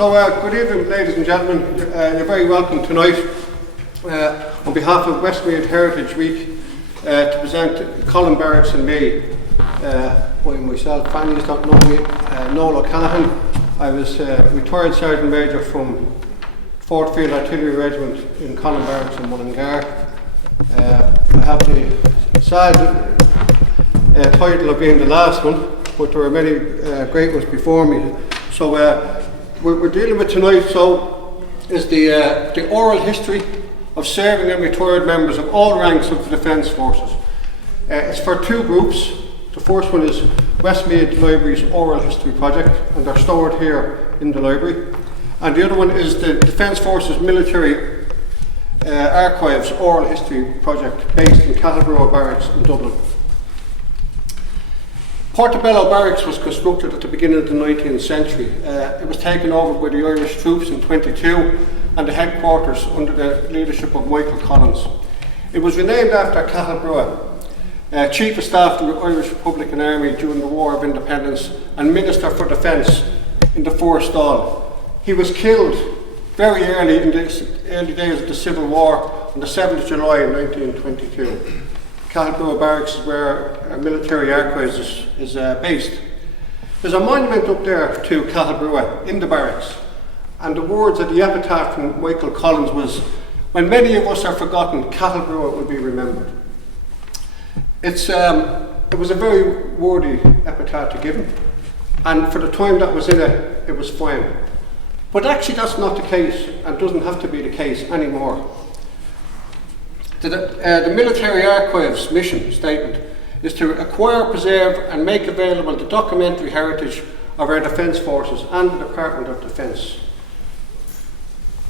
Good evening, ladies and gentlemen. You're very welcome tonight on behalf of Westmeath Heritage Week to present Columb Barracks and Me. By myself, families don't know me, Noel O'Callaghan. I was retired Sergeant Major from 4th Field Artillery Regiment in Columb Barracks in Mullingar. I have the sad title of being the last one, but there were many great ones before me. So we're dealing with tonight is the oral history of serving and retired members of all ranks of the Defence Forces. It's for two groups. The first one is Westmeath Library's Oral History Project, and they're stored here in the library. And the other one is the Defence Forces Military Archives Oral History Project, based in Columb Barracks in Dublin. Portobello Barracks was constructed at the beginning of the 19th century. It was taken over by the Irish troops in 22 and the headquarters under the leadership of Michael Collins. It was renamed after Columb, Chief of Staff of the Irish Republican Army during the War of Independence and Minister for Defence in the First Dáil. He was killed very early in the early days of the Civil War on the 7th of July 1922. Columb Barracks is where our military archives is based. There's a monument up there to Columb in the barracks, and the words of the epitaph from Michael Collins was, "When many of us are forgotten, Columb will be remembered." It was a very worthy epitaph to give him, and for the time that was in it, it was fine. But actually that's not the case, and doesn't have to be the case anymore. The Military Archives mission statement is to acquire, preserve and make available the documentary heritage of our Defence Forces and the Department of Defence.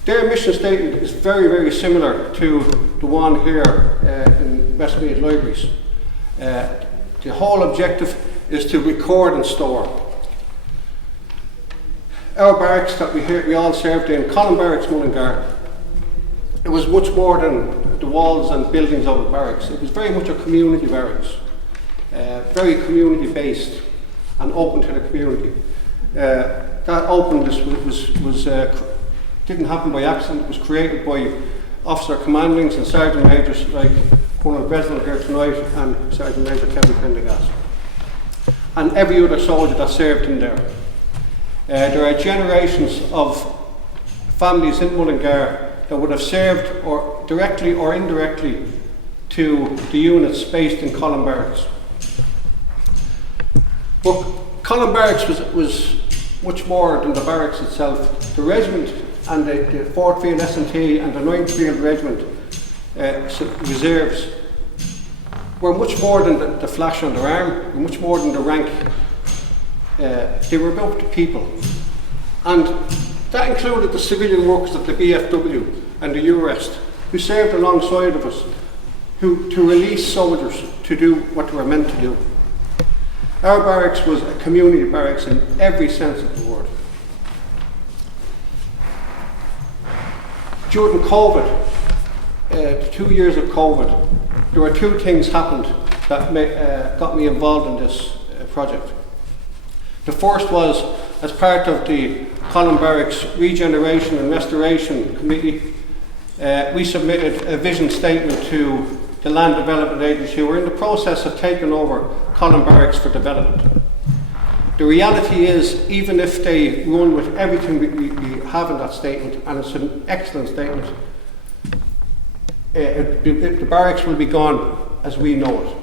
Their mission statement is very, very similar to the one here in Westmeath Libraries. The whole objective is to record and store. Our barracks that we all served in, Columb Barracks, Mullingar, it was much more than the walls and buildings of the barracks. It was very much a community barracks, very community based and open to the community. That openness didn't happen by accident. It was created by officer commandings and sergeant majors like Colonel Regimental here tonight and Sergeant Major Kevin Pendergast, and every other soldier that served in there. There are generations of families in Mullingar that would have served or directly or indirectly to the units based in Columb Barracks. But Columb Barracks was much more than the barracks itself. The regiment and the 4th Field S&T and the 9th Field Regiment reserves were much more than the flash on their arm, much more than the rank. They were about the people. And that included the civilian workers of the BFW and the UREST, who served alongside of us, to release soldiers to do what they were meant to do. Our barracks was a community barracks in every sense of the word. During COVID, 2 years of COVID, there were two things happened that got me involved in this project. The first was, as part of the Columb Barracks Regeneration and Restoration Committee, we submitted a vision statement to the Land Development Agency, who were in the process of taking over Columb Barracks for development. The reality is, even if they run with everything we have in that statement, and it's an excellent statement, the barracks will be gone as we know it.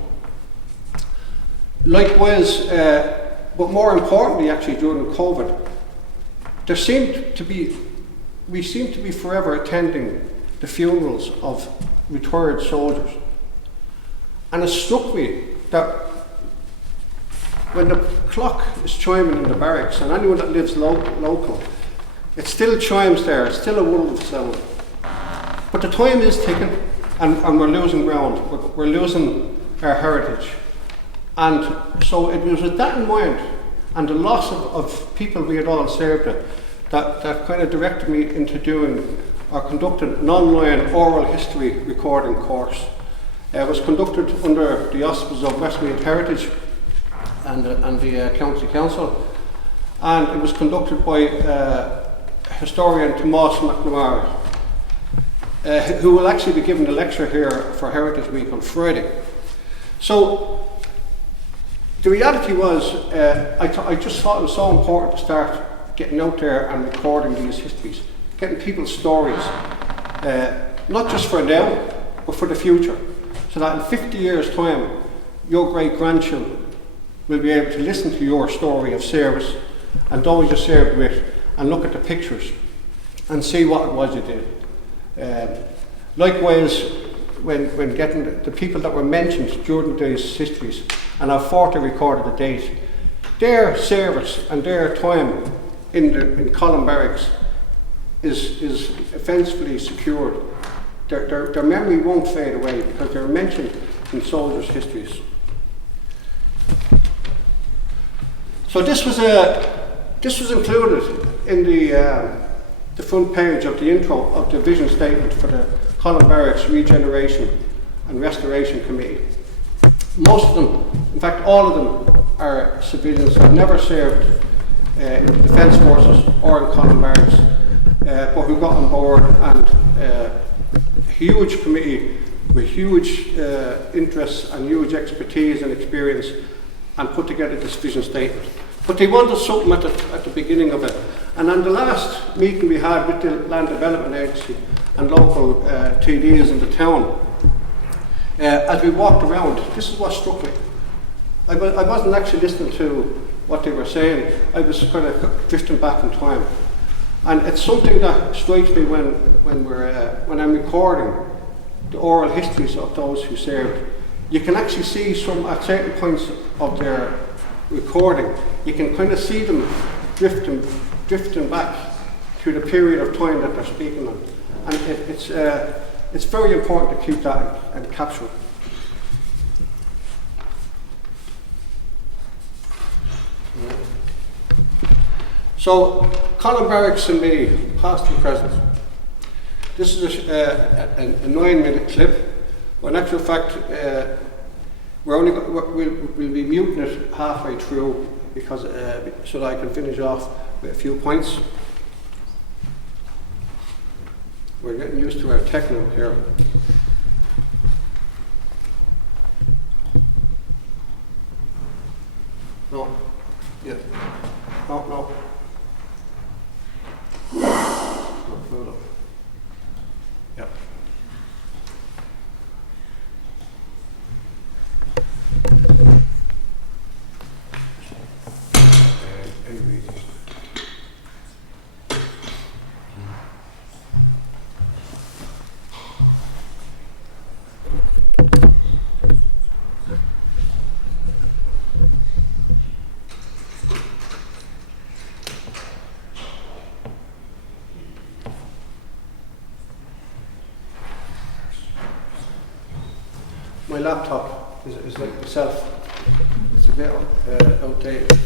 Likewise, but more importantly actually during COVID, we seem to be forever attending the funerals of retired soldiers. And it struck me that when the clock is chiming in the barracks, and anyone that lives local, it still chimes there, it's still a wolf sound. But the time is ticking, and we're losing ground, we're losing our heritage. And so it was with that in mind, and the loss of people we had all served with, that kind of directed me into doing or conducting an online oral history recording course. It was conducted under the auspices of Westmeath Heritage and the County Council, and it was conducted by historian Tomás McNamara, who will actually be giving a lecture here for Heritage Week on Friday. So the reality was, I just thought it was so important to start getting out there and recording these histories, getting people's stories, not just for now, but for the future, so that in 50 years' time, your great-grandchildren will be able to listen to your story of service and those you served with, and look at the pictures and see what it was you did. Likewise, when getting the people that were mentioned during these histories, and I've to recorded the date, their service and their time in Columb Barracks is offensively secured. Their memory won't fade away because they're mentioned in soldiers' histories. So this was included in the front page of the intro of the vision statement for the Columb Barracks Regeneration and Restoration Committee. Most of them, in fact all of them, are civilians who have never served in the Defence Forces or in Columb Barracks, but who got on board, and a huge committee with huge interests and huge expertise and experience, and put together this vision statement. But they wanted something at the beginning of it. And on the last meeting we had with the Land Development Agency and local TDs in the town, as we walked around, this is what struck me. I wasn't actually listening to what they were saying. I was kind of drifting back in time. And it's something that strikes me when I'm recording the oral histories of those who served. You can actually see at certain points of their recording, you can kind of see them drifting back to the period of time that they're speaking on. And it's very important to keep that and capture it. So, Columb Barracks and Me, past and present. This is a 9-minute clip. Well, in actual fact, we'll be muting it halfway through because so that I can finish off with a few points. We're getting used to our techno here. No. Yeah. No. No. Yep. My laptop is like myself. It's a bit outdated.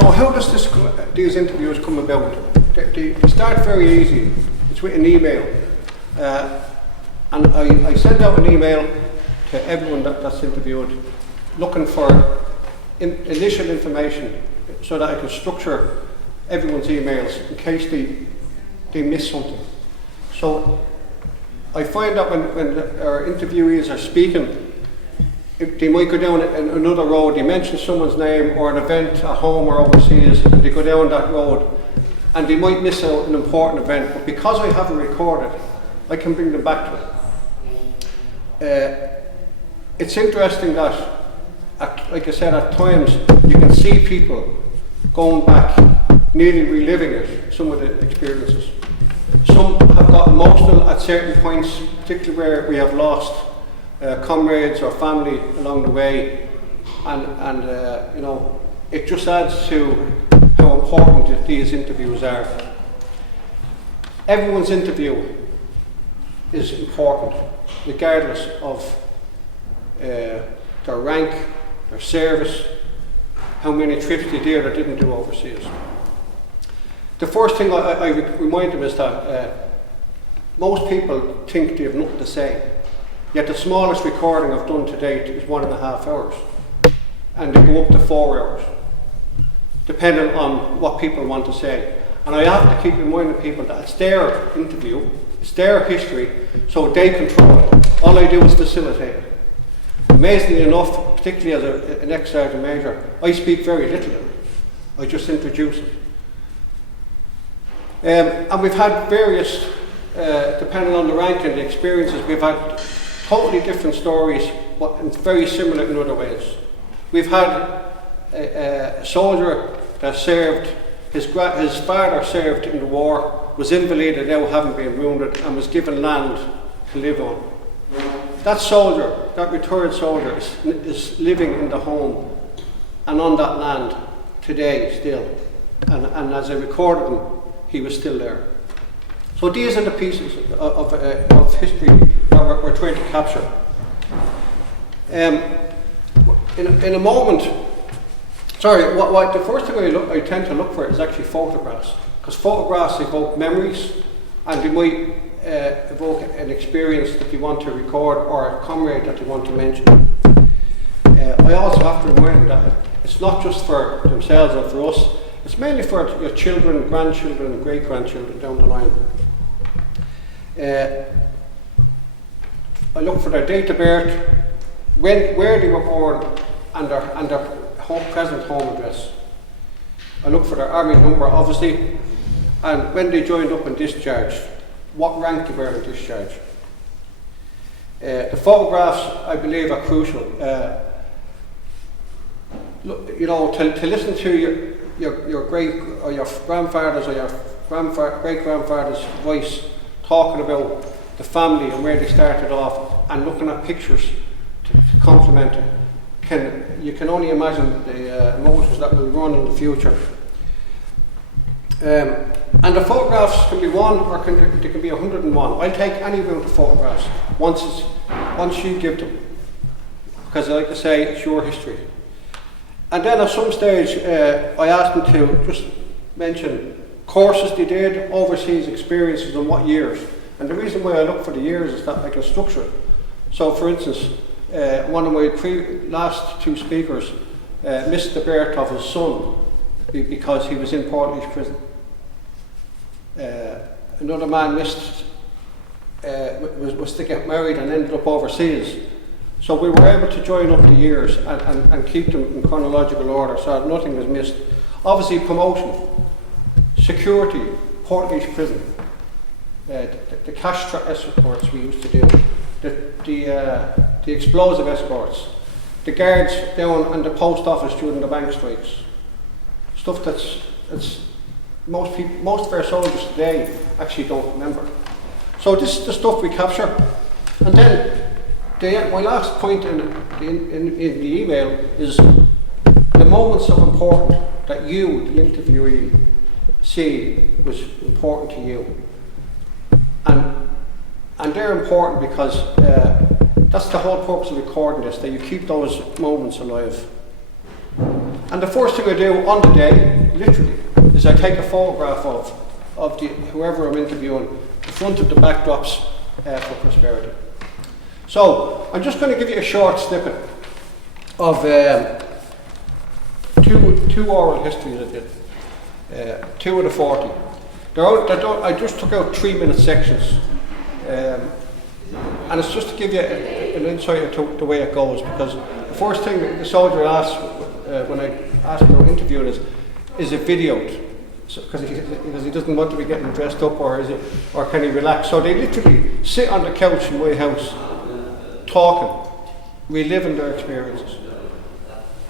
So how does these interviews come about? They start very easy. It's with an email. And I send out an email to everyone that's interviewed, looking for initial information so that I can structure everyone's emails in case they miss something. So I find that when our interviewees are speaking, they might go down another road, they mention someone's name or an event at home or overseas, and they go down that road and they might miss out an important event, but because I have it recorded, I can bring them back to it. It's interesting that, like I said, at times you can see people going back, nearly reliving it, some of the experiences. Some have got emotional at certain points, particularly where we have lost comrades or family along the way, and you know, it just adds to how important these interviews are. Everyone's interview is important, regardless of their rank, their service, how many trips they did or didn't do overseas. The first thing I remind them is that most people think they have nothing to say, yet the smallest recording I've done to date is 1.5 hours, and they go up to 4 hours, depending on what people want to say. And I have to keep reminding people that it's their interview, it's their history, so they control it. All I do is facilitate it. Amazingly enough, particularly as an ex-sergeant major, I speak very little of it. I just introduce it. And we've had various, depending on the rank and the experiences, we've had totally different stories, but very similar in other ways. We've had a soldier that served, his father served in the war, was invalided now having been wounded, and was given land to live on. That soldier, that retired soldier, is living in the home and on that land today still. And as I recorded him, he was still there. So these are the pieces of history that we're trying to capture. In a moment, the first thing I tend to look for is actually photographs, because photographs evoke memories, and they might evoke an experience that you want to record or a comrade that you want to mention. I also have to remind them that it's not just for themselves or for us, it's mainly for your children, grandchildren, and great-grandchildren down the line. I look for their date of birth, where they were born, and their present home address. I look for their army number, obviously, and when they joined up and discharged, what rank they were in discharge. The photographs, I believe, are crucial. Look, you know, to listen to your great or your grandfather's or your great grandfather's voice talking about the family and where they started off, and looking at pictures to complement it. You can only imagine the emotions that will run in the future. And the photographs can be one, or they can be 101. I'll take any amount of photographs once you give them, because I like to say it's your history. And then at some stage, I asked them to just mention courses they did, overseas experiences, and what years. And the reason why I look for the years is that I can structure it. So, for instance, one of my last two speakers missed the birth of his son because he was in Portlaoise prison. Another man was to get married and ended up overseas. So we were able to join up the years and keep them in chronological order so that nothing was missed. Obviously, promotion, security, Portlaoise prison, the cash escorts we used to do, the explosive escorts, the guards down in the post office during the bank strikes. Stuff that's most of our soldiers today actually don't remember. So this is the stuff we capture. And then my last point in the email is the moments of importance that you, the interviewee, see was important to you. And they're important because that's the whole purpose of recording this, that you keep those moments alive. And the first thing I do on the day, literally, is I take a photograph of whoever I'm interviewing, the front of the backdrops for prosperity. So I'm just going to give you a short snippet of two oral histories I did, 2 of the 40. I just took out 3-minute sections, and it's just to give you an insight into the way it goes, because the first thing the soldier asks when I ask for an interview is it videoed? Because he doesn't want to be getting dressed up, or can he relax? So they literally sit on the couch in my house, talking, reliving their experiences.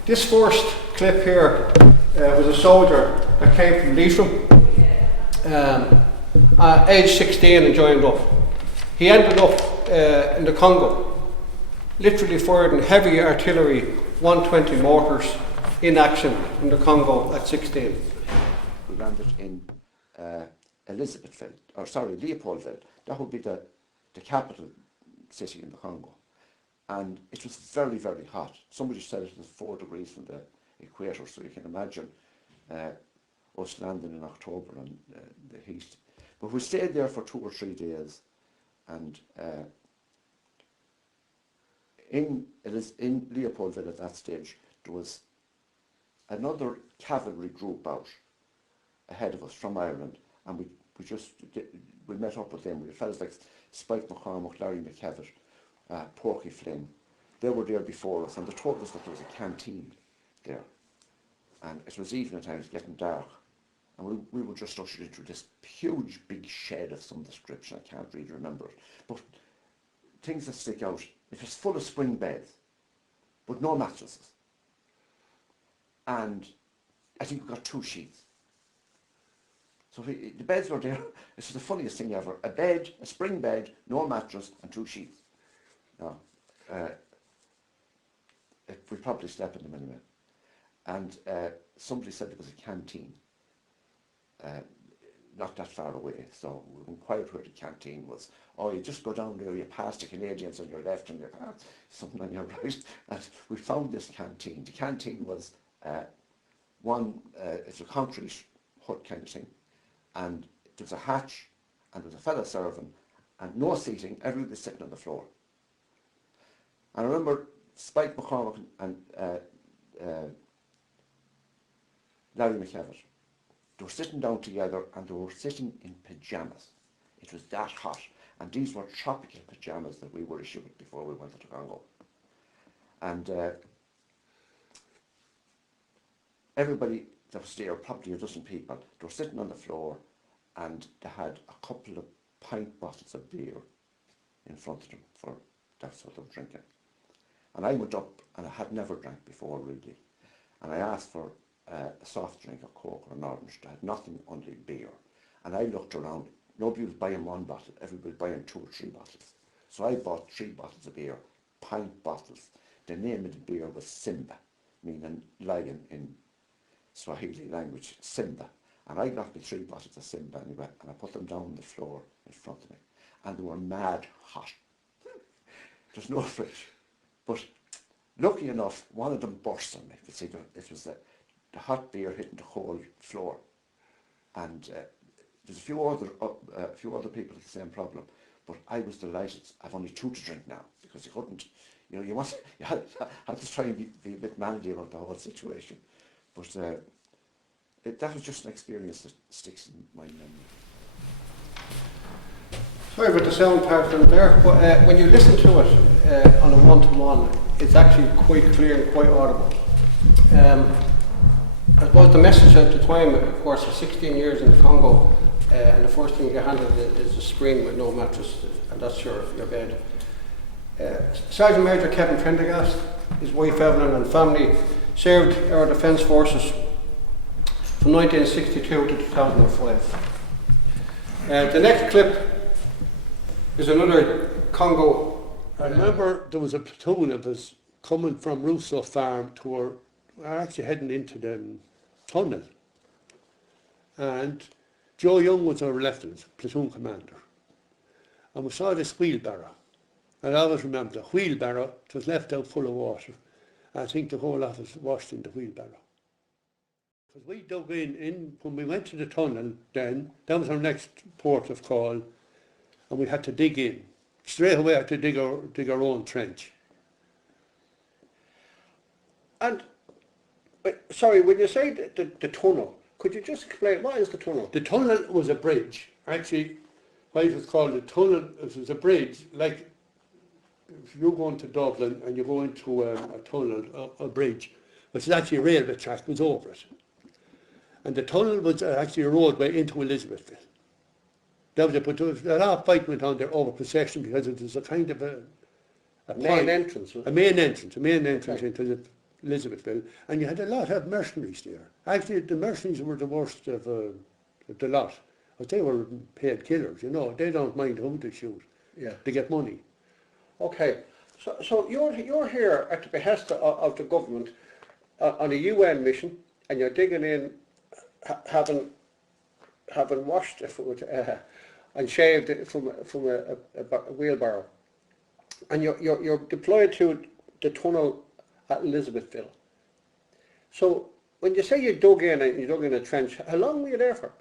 This first clip here was a soldier that came from Leitrim, age 16, and joined up. He ended up in the Congo, literally firing heavy artillery 120 mortars in action in the Congo at 16. We landed in Leopoldville. That would be the capital city in the Congo. And it was very, very hot. Somebody said it was 4 degrees from the equator, so you can imagine us landing in October and the heat. But we stayed there for 2 or 3 days, and in Leopoldville at that stage, there was another cavalry group out ahead of us from Ireland, and we met up with them. We had fellas like Spike McCormack, Larry McKevitt, Porky Flynn. They were there before us, and they told us that there was a canteen there, and it was evening time, it was getting dark, and we were just ushered into this huge big shed of some description. I can't really remember it, but things that stick out, it was full of spring beds, but no mattresses, and I think we got 2 sheets. So the beds were there. This is the funniest thing ever. A bed, a spring bed, no mattress, and 2 sheets. No, we probably slept in them anyway. And somebody said there was a canteen not that far away. So we inquired where the canteen was. Oh, you just go down there, you pass the Canadians on your left and your something on your right. And we found this canteen. The canteen was it's a concrete hut kind of thing. And there was a hatch, and there was a fella serving, and no seating, everybody was sitting on the floor. And I remember Spike McCormack and Larry McKevitt, they were sitting down together, and they were sitting in pyjamas. It was that hot, and these were tropical pyjamas that we were issued before we went to the Congo. And everybody that was there, probably a dozen people, they were sitting on the floor, and they had a couple of pint bottles of beer in front of them, for that's what they were drinking. And I went up, and I had never drank before really, and I asked for a soft drink, a Coke or an orange. They had nothing, only beer. And I looked around, nobody was buying 1 bottle, everybody was buying 2 or 3 bottles. So I bought 3 bottles of beer, pint bottles. The name of the beer was Simba, meaning lion in Swahili language, Simba. And I got me 3 bottles of Simba anyway, and I put them down on the floor in front of me. And they were mad hot. There's no fridge. But lucky enough, one of them burst on me. It was the hot beer hitting the whole floor. And there's a few other people with the same problem. But I was delighted. I've only 2 to drink now, because you couldn't, you had to try and be a bit manly about the whole situation. But that was just an experience that sticks in my memory. Sorry about the sound pattern there, but when you listen to it on a one-to-one, it's actually quite clear and quite audible. I suppose the message at the time, of course, for 16 years in the Congo, and the first thing you get handed is a spring with no mattress, and that's your bed. Sergeant Major Kevin Prendergast, his wife Evelyn and family served our Defence Forces from 1962 to 2005. The next clip is another Congo. I remember there was a platoon of us coming from Rousseau Farm to we're actually heading into the tunnel. And Joe Young was our lieutenant, platoon commander. And we saw this wheelbarrow. And I always remember the wheelbarrow, it was left out full of water. I think the whole lot was washed in the wheelbarrow. Because we dug in when we went to the tunnel then, that was our next port of call, and we had to dig in. Straight away had to dig our own trench. And, sorry, when you say the tunnel, could you just explain, what is the tunnel? The tunnel was a bridge. Actually, why it was called a tunnel, it was a bridge, like if you're going to Dublin and you go into a tunnel, a bridge, which is actually a railway track, was over it. And the tunnel was actually a roadway into Elizabethville. That was it, but there was a lot of fight went on there over possession because it was a kind of a Main entrance, was it? a main entrance into Elizabethville, and you had a lot of mercenaries there. Actually, the mercenaries were the worst of the lot. But they were paid killers, you know. They don't mind whom they shoot. Yeah. They get money. Okay, so you're here at the behest of the government on a UN mission, and you're digging in, having washed and shaved it from a wheelbarrow, and you're deployed to the tunnel at Elizabethville. So when you say you dug in a trench, how long were you there for?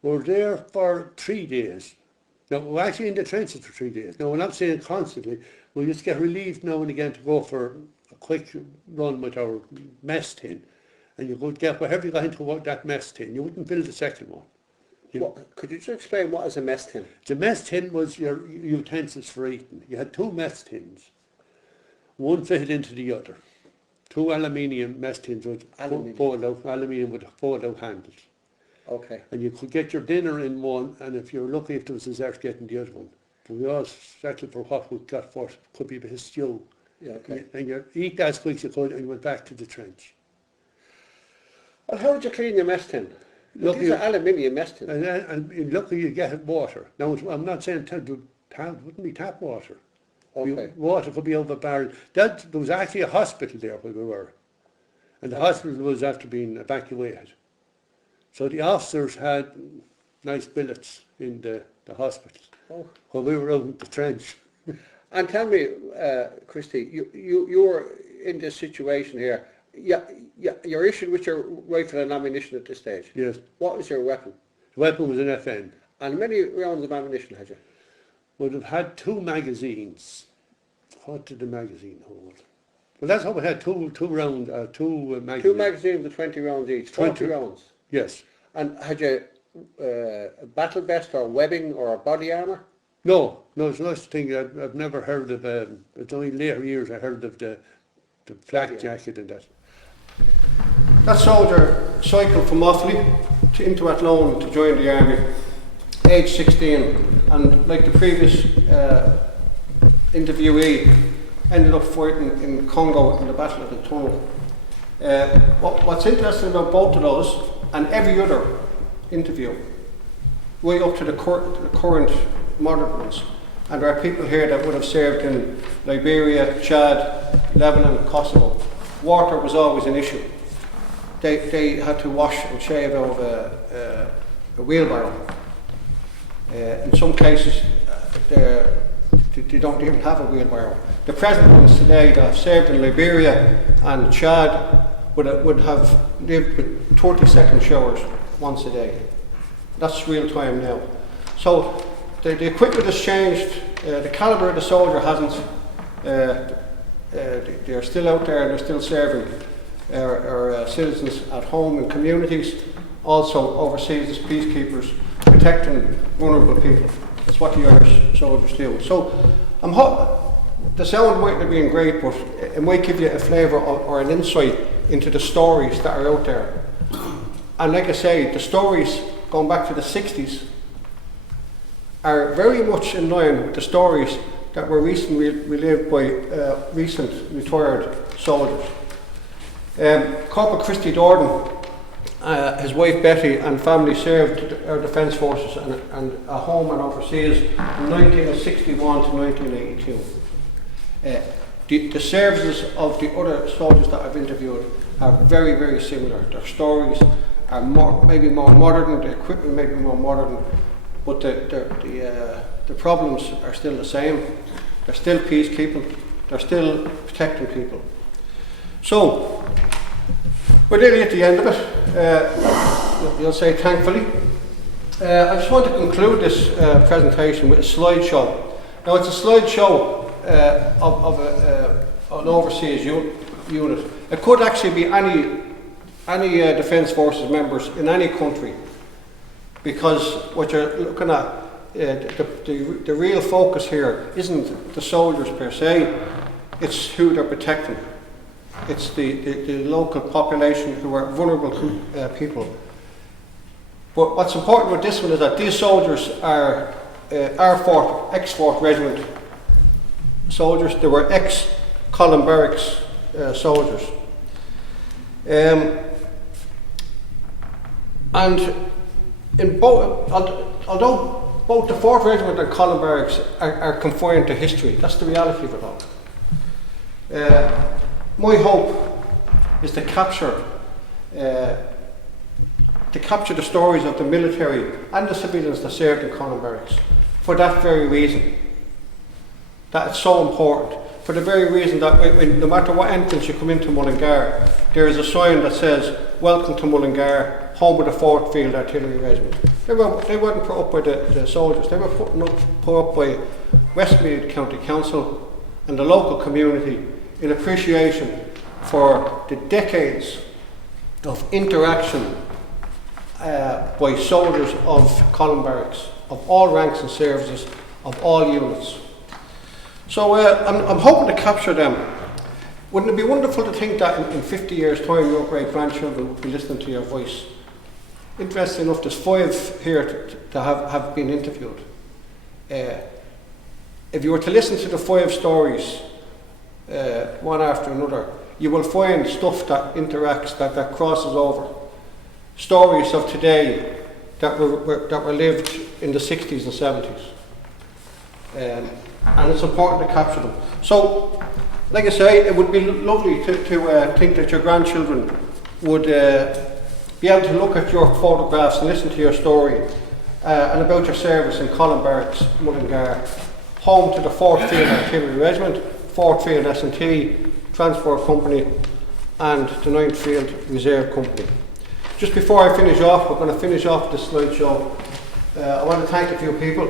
We were there for 3 days. Now, we were actually in the trenches for 3 days. Now, we're not saying constantly. We just get relieved now and again to go for a quick run with our mess tin. And you could get whatever you got into that mess tin. You wouldn't fill the second one. Could you just explain what is a mess tin? The mess tin was your utensils for eating. You had 2 mess tins. One fitted into the other. 2 aluminium mess tins with aluminium with fold-out handles. Okay. And you could get your dinner in one, and if you're lucky, if there was dessert, getting the other one. But we all settled for what we got first. Could be a bit of stew. Yeah, okay. And you eat that as quick as you could, and you went back to the trench. And how would you clean your mess tin? These are aluminium mess tins. And luckily you get water. Now, I'm not saying it wouldn't be tap water. Okay. Water could be over a barrel. There was actually a hospital there where we were. And the hospital was after being evacuated. So the officers had nice billets in the hospital while we were out in the trench. And tell me, Christy, you were in this situation here. You're issued with your rifle and ammunition at this stage. Yes. What was your weapon? The weapon was an FN. And how many rounds of ammunition had you? Would have had 2 magazines. What did the magazine hold? Well, that's how we had two magazines. 2 magazines with 20 rounds each. 20 rounds. Yes. And had you a battle vest or webbing or a body armour? No, it's not such thing. I've never heard of. It's only later years I heard of the flak jacket and that. That soldier cycled from Offaly into Athlone to join the army, age 16, and like the previous interviewee, ended up fighting in Congo in the Battle of the Tunnel. What's interesting about both of those and every other interview, way up to the current modern ones, and there are people here that would have served in Liberia, Chad, Lebanon, Kosovo. Water was always an issue. They had to wash and shave out of a wheelbarrow. In some cases, they don't even have a wheelbarrow. The presidents today that have served in Liberia and Chad would have lived with 30-second showers once a day. That's real time now. So the equipment has changed. The calibre of the soldier hasn't. They're still out there and they're still serving our citizens at home and communities, also overseas as peacekeepers, protecting vulnerable people. That's what the Irish soldiers do. So the sound might not have been great, but it might give you a flavour or an insight into the stories that are out there. And like I say, the stories going back to the 60s are very much in line with the stories that were recently relived by recent retired soldiers. Corporal Christy Dorden, his wife Betty and family served our Defence Forces and at home and overseas from 1961 to 1982. The services of the other soldiers that I've interviewed are very, very similar. Their stories are maybe more modern, the equipment may be more modern, but the problems are still the same. They're still peacekeeping, they're still protecting people. So, we're nearly at the end of it. you'll say thankfully. I just want to conclude this presentation with a slideshow. Now it's a slideshow of an overseas unit. It could actually be any Defence Forces members in any country, because what you're looking at, the real focus here isn't the soldiers per se, it's who they're protecting. It's the local population who are vulnerable people. But what's important with this one is that these soldiers are ex-Fort Regiment soldiers. They were ex-Columb Barracks soldiers. And in both, although both the Fort Regiment and Columb Barracks are confined to history, that's the reality of it all. My hope is to capture the stories of the military and the civilians that served in Columb Barracks, for that very reason. That it's so important. For the very reason that no matter what entrance you come into Mullingar, there is a sign that says, "Welcome to Mullingar, home of the 4th Field Artillery Regiment." They weren't put up by the soldiers, they were put up by Westmeath County Council and the local community in appreciation for the decades of interaction by soldiers of Columb Barracks, of all ranks and services, of all units. So I'm hoping to capture them. Wouldn't it be wonderful to think that in 50 years' time your great grandchildren will be listening to your voice? Interesting enough, there's 5 here to have been interviewed. If you were to listen to the 5 stories, one after another, you will find stuff that interacts, that crosses over. Stories of today that were lived in the 60s and 70s. And it's important to capture them. So, like I say, it would be lovely to think that your grandchildren would be able to look at your photographs and listen to your story and about your service in Columb Barracks, Mullingar, home to the 4th Field Artillery Regiment, 4th Field S&T Transport Company and the 9th Field Reserve Company. Just before I finish off, we're going to finish off this slideshow. I want to thank a few people.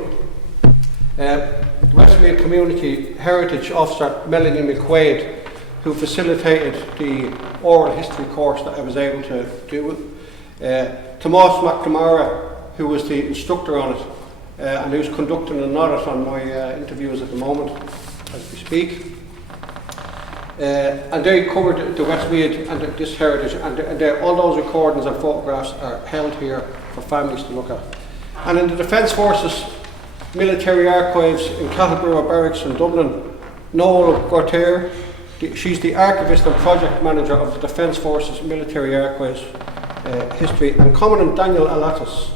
Westmeath Community Heritage Officer Melanie McQuaid, who facilitated the oral history course that I was able to do. Tomas McNamara, who was the instructor on it, and who's conducting an audit on my interviews at the moment, as we speak. And they covered the Westmeath and this heritage, and all those recordings and photographs are held here for families to look at. And in the Defence Forces Military Archives in Cattleborough Barracks in Dublin, Noel Gorter, she's the archivist and project manager of the Defence Forces Military Archives History, and Commandant Daniel Alatis,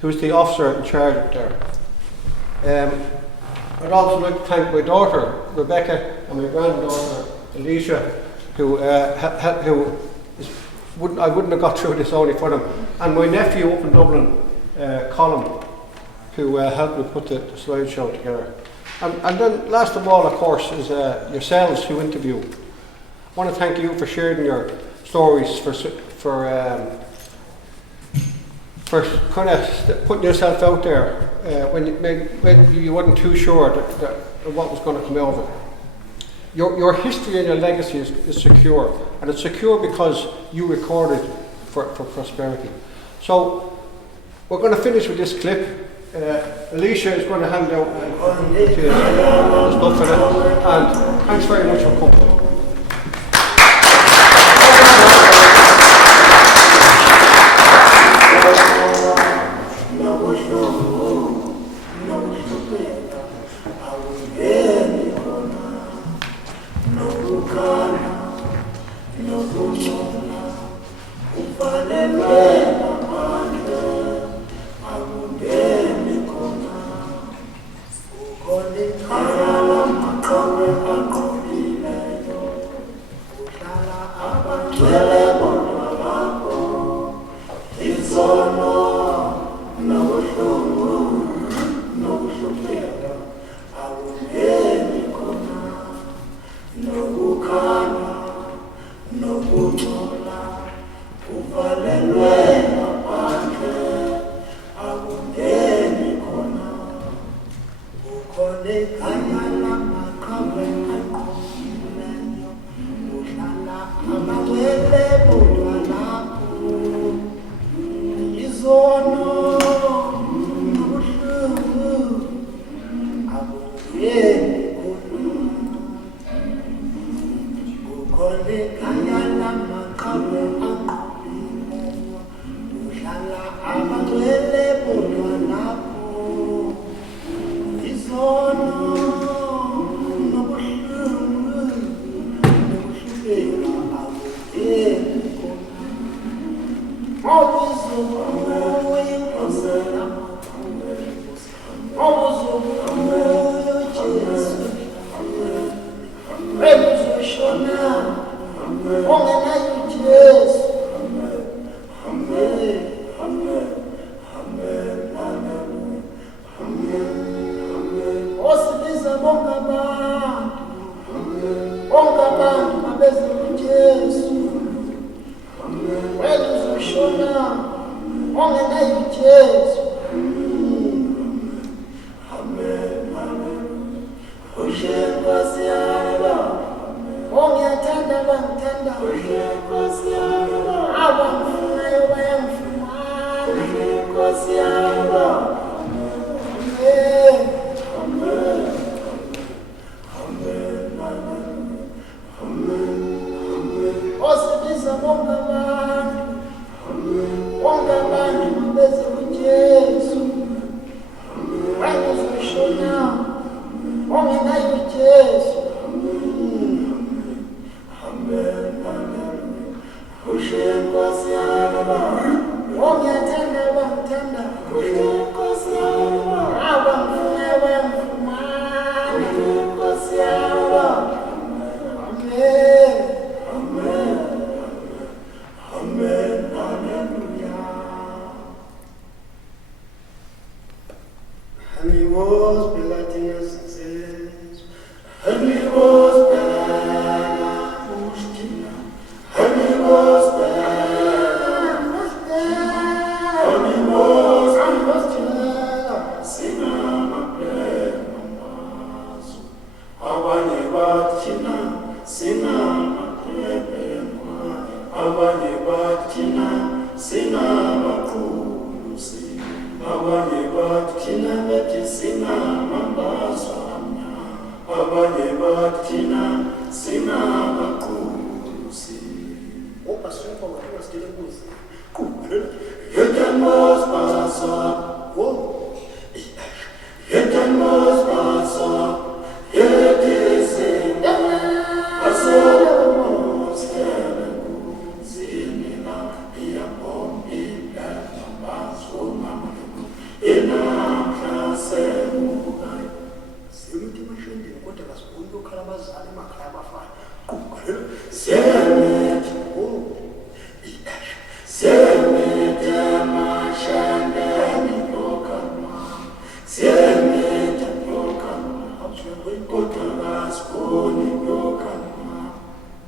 who is the officer in charge of there. I'd also like to thank my daughter Rebecca and my granddaughter Alicia, who I wouldn't have got through this only for them, and my nephew up in Dublin, Column, who helped me put the slideshow together. And then last of all, of course, is yourselves who interview. I want to thank you for sharing your stories, for kind of putting yourself out there when you weren't too sure that what was going to come over. Your history and your legacy is secure, and it's secure because you recorded for prosperity. So we're going to finish with this clip. Alicia is going to hand out stuff for it, and thanks very much for coming. Nokukana, nokungcola, uvalelwe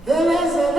There is a